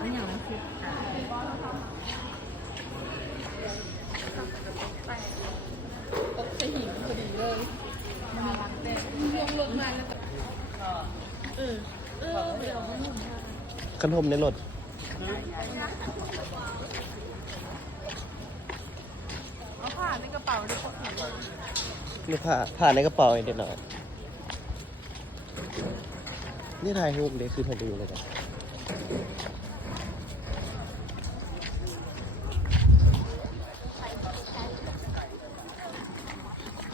อันอย่างนั้นคือตกใส่หินพอดีเลยมาลักแต่ลงมาแล้วเดี๋ยวขนมในรถเอาผ้าในกระเป๋าดิคนนี่ผ่าในกระเป๋าเด็ดหน่อยนี่ถ่ายรูปเลยคือถ่ายดูเลยจ้ะ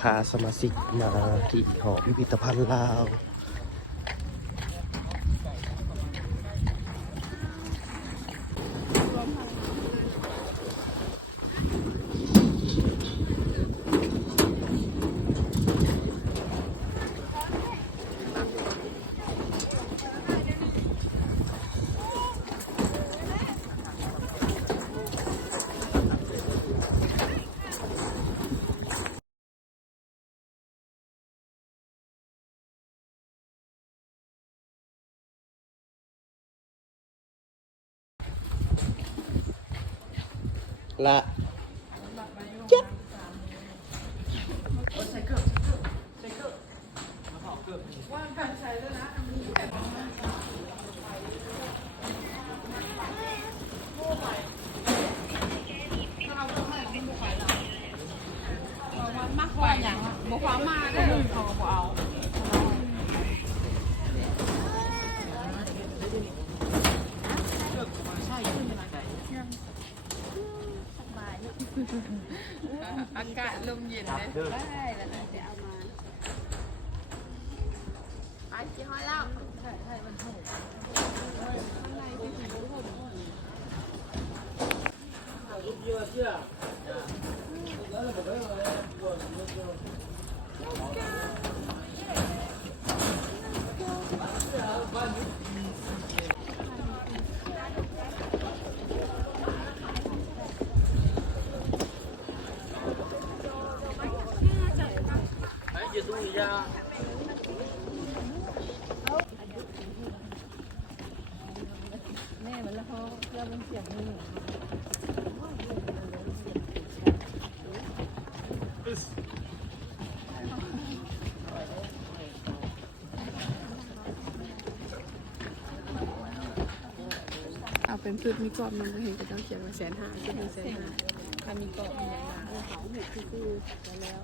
พาสมาชิกมาที่หอพิพิธภัณฑ์ลาวละจ๊ะว่าการใช้แล้วนะอันนี้แบบมากกว่าอย่างบอกความมาได้เขาบอกเอาอากาศลมเย็นเลยได้แล้วนะจะเอามาไอ้กี่ห้อยแล้วใช่มันถูกข้างในที่ถึงรู้หุ่นแม่เหมือนแล้วเขาเริ่มเสียงมือเอาเป็นพืชมีกรอบมันก็เห็นกับเจ้าเขียนว่า150,000ชุด150,000ถ้ามีกรอบมีอย่างไรเขาหูคือแล้ว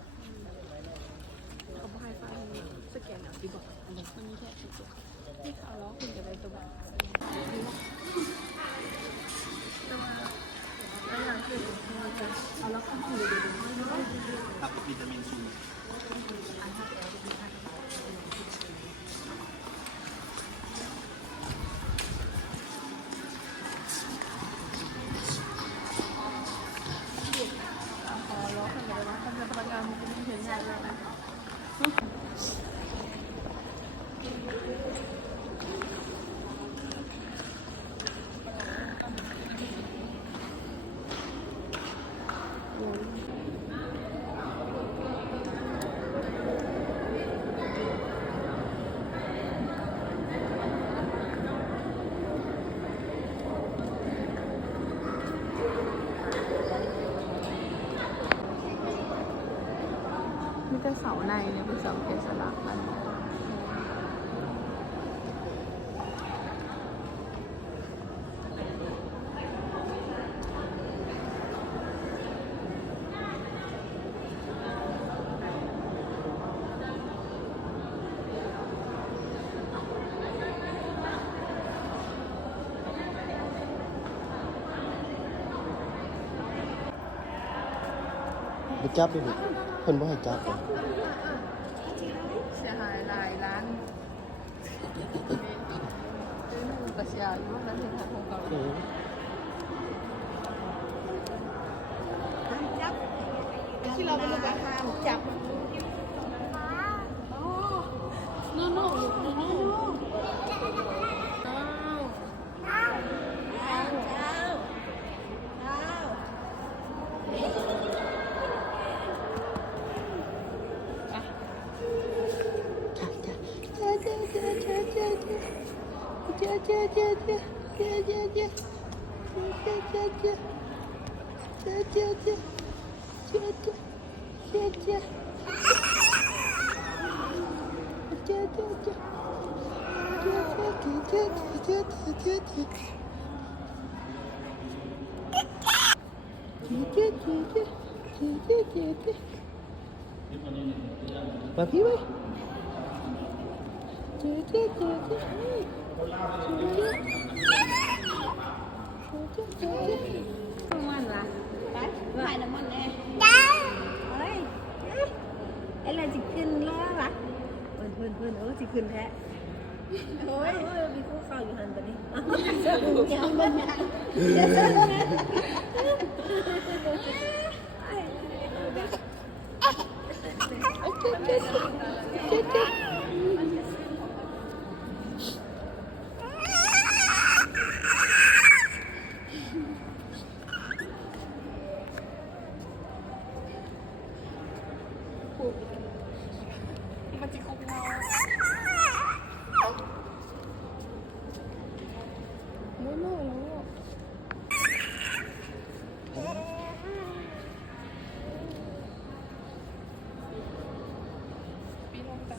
เขาบอกให้ฟ้าสแกนเอาที่บอกมันมีแค่ตัวที่เขาล้อคุณจะไปตัวแบบเอาแล้วข้างคือดูครับวิตามินซูมีแต่เสาในเนี่ยเป็นเสาเกสรมันไปจับไปดิเพิ่นบ่ให้จับเลย เสียหายหลายล้านกระเสียอยู่นั้นถึงทางของเขาจับที่เราเป็นลูกอาหารจับโน่โน่โน่โน่เจ๊ มาพี่ไหม มันล่ะไปถ่ายน้ำมันแน่เฮ้ยอะไรจะขึ้นล้อล่ะเพื่อนจะขึ้นแท้โอ้ยมีคู่เข้าอยู่หันตอนนี้ยังบันยังมันจะคงเราไม่เมื่อแล้วปีลงแต่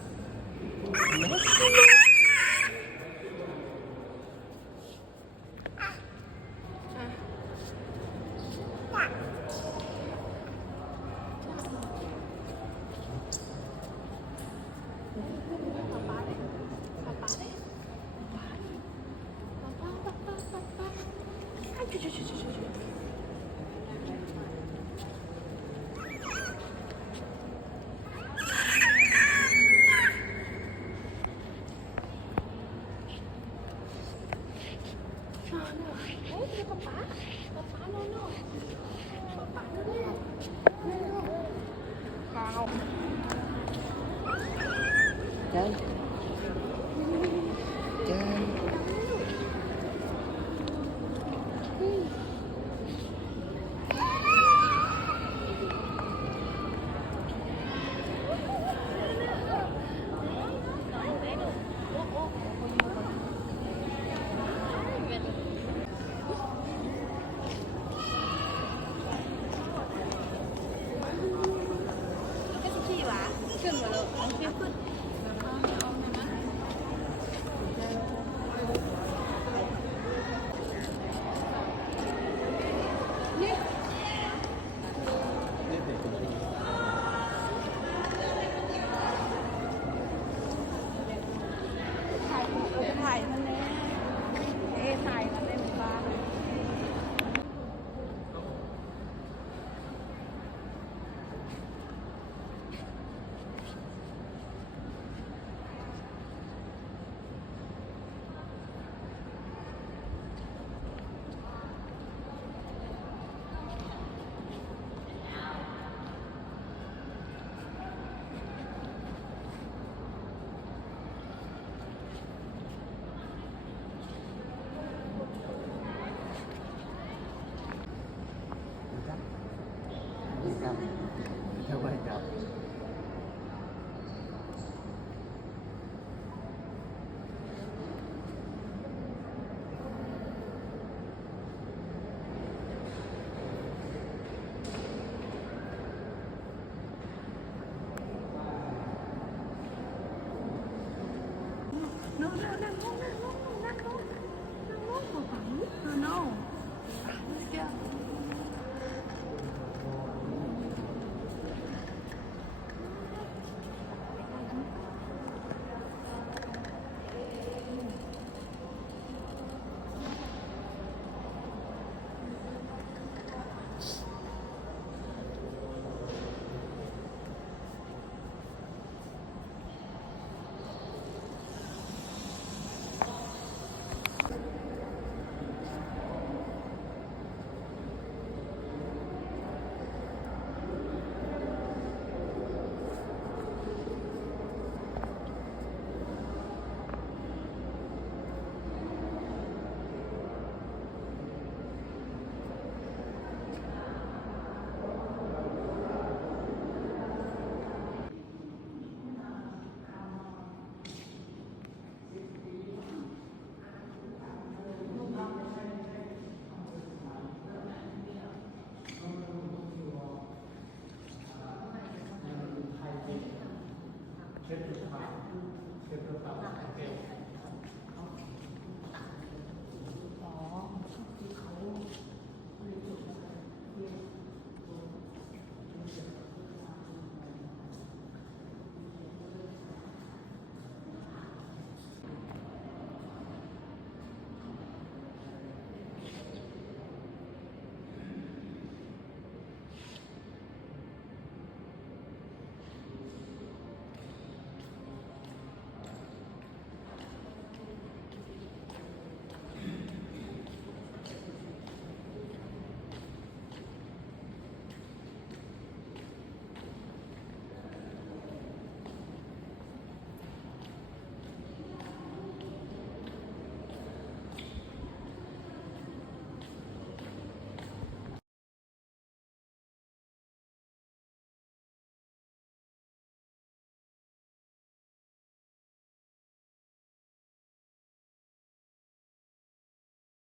ถ่ายมันเลยถ่ายมันเลยบ้า เช็ดตัวเปล่าเช็ดตัวเปล่าโอเค